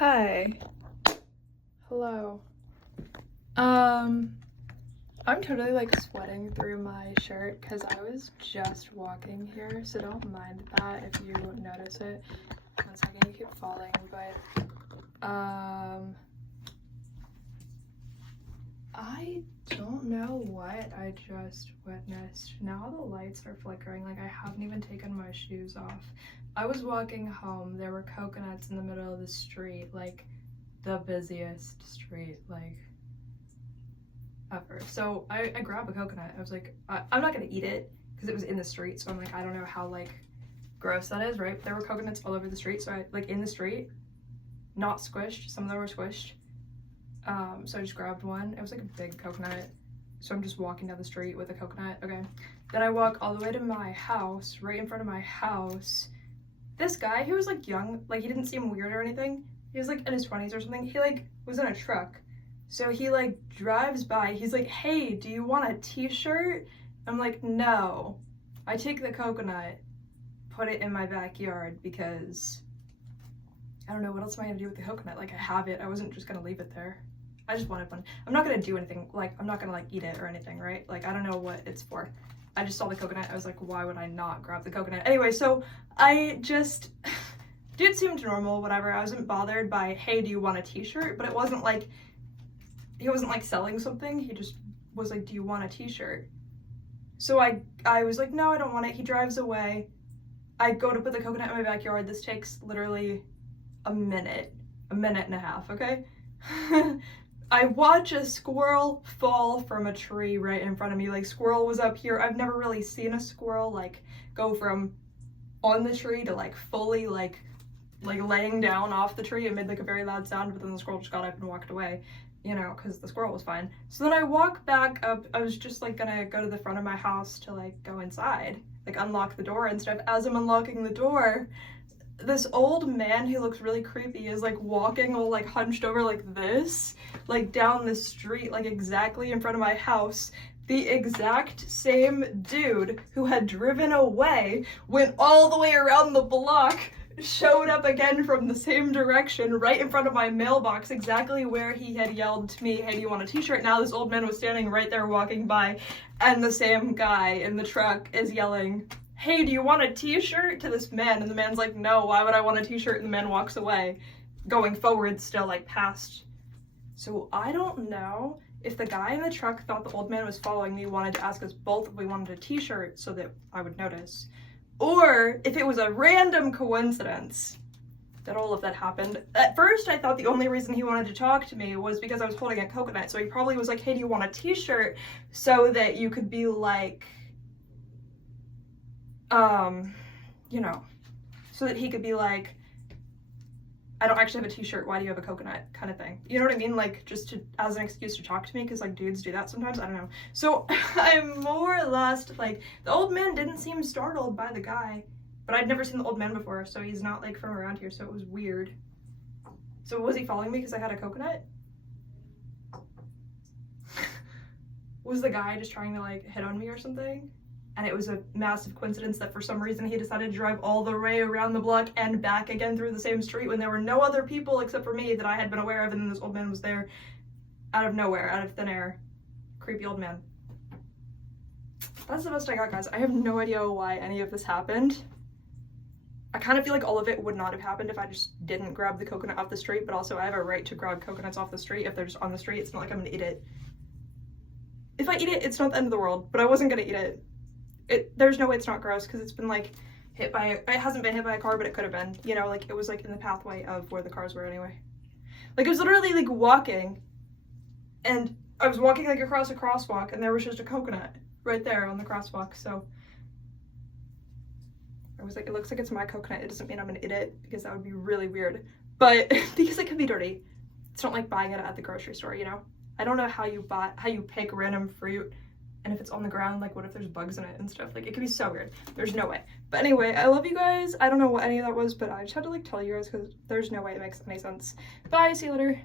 Hi. Hello. I'm totally like sweating through my shirt because I was just walking here, so don't mind that if you notice it. 1 second, you keep falling, but I don't know what I just witnessed. Now the lights are flickering, like I haven't even taken my shoes off. I was walking home, there were coconuts in the middle of the street, like the busiest street, like ever. So I grabbed a coconut. I was like, I'm not gonna eat it because it was in the street, so I'm like, I don't know how like gross that is, right? There were coconuts all over the street, so I like in the street, not squished, some of them were squished. So I just grabbed one. It was like a big coconut. So I'm just walking down the street with a coconut. Okay. Then I walk all the way to my house. Right in front of my house, this guy, he was like young, like he didn't seem weird or anything. He was like in his 20s or something. He like was in a truck. So he like drives by. He's like, hey, do you want a t-shirt? I'm like, no. I take the coconut, put it in my backyard because I don't know, what else am I gonna do with the coconut? Like I have it, I wasn't just gonna leave it there. I just wanted one. I'm not gonna do anything, like I'm not gonna like eat it or anything, right? Like I don't know what it's for. I just saw the coconut, I was like, why would I not grab the coconut? Anyway, so I just, dude seemed normal, whatever. I wasn't bothered by, hey, do you want a t-shirt? But it wasn't like, he wasn't like selling something, he just was like, do you want a t-shirt? So I was like, no, I don't want it. He drives away. I go to put the coconut in my backyard. This takes literally a minute and a half, okay? I watch a squirrel fall from a tree right in front of me. Like squirrel was up here. I've never really seen a squirrel like go from on the tree to like fully like laying down off the tree. It made like a very loud sound, but then the squirrel just got up and walked away, you know, because the squirrel was fine. So then I walk back up. I was just like gonna go to the front of my house to like go inside, like unlock the door and stuff. As I'm unlocking the door, this old man who looks really creepy is like walking all like hunched over like this, like down the street, like exactly in front of my house. The exact same dude who had driven away went all the way around the block, showed up again from the same direction right in front of my mailbox, exactly where he had yelled to me, hey, do you want a t-shirt? Now this old man was standing right there walking by, and the same guy in the truck is yelling, hey, do you want a t-shirt? To this man, and the man's like, no, why would I want a t-shirt? And the man walks away, going forward still, like past. So I don't know if the guy in the truck thought the old man was following me, wanted to ask us both if we wanted a t-shirt so that I would notice, or if it was a random coincidence that all of that happened. At first, I thought the only reason he wanted to talk to me was because I was holding a coconut, so he probably was like, hey, do you want a t-shirt? So that you could be like, you know, so that he could be like, I don't actually have a t-shirt, why do you have a coconut, kind of thing. You know what I mean? Like, just to, as an excuse to talk to me, because like dudes do that sometimes, I don't know. So I'm more or less like, the old man didn't seem startled by the guy, but I'd never seen the old man before, so he's not like from around here, so it was weird. So was he following me because I had a coconut? Was the guy just trying to like hit on me or something? And it was a massive coincidence that for some reason he decided to drive all the way around the block and back again through the same street when there were no other people except for me that I had been aware of, and then this old man was there out of nowhere, out of thin air. Creepy old man. That's the best I got, guys. I have no idea why any of this happened. I kind of feel like all of it would not have happened if I just didn't grab the coconut off the street, but also I have a right to grab coconuts off the street if they're just on the street. It's not like I'm gonna eat it. If I eat it, it's not the end of the world, but I wasn't gonna eat it. There's no way it's not gross because it's been like hit by, it hasn't been hit by a car, but it could have been, you know, like it was like in the pathway of where the cars were anyway. Like it was literally like walking, and I was walking like across a crosswalk and there was just a coconut right there on the crosswalk. So I was like, it looks like it's my coconut. It doesn't mean I'm gonna eat it because that would be really weird, but because it could be dirty. It's not like buying it at the grocery store, you know? I don't know how you pick random fruit, and if it's on the ground, like what if there's bugs in it and stuff? Like it could be so weird. There's no way. But anyway, I love you guys. I don't know what any of that was, but I just had to like tell you guys because there's no way it makes any sense. Bye, see you later.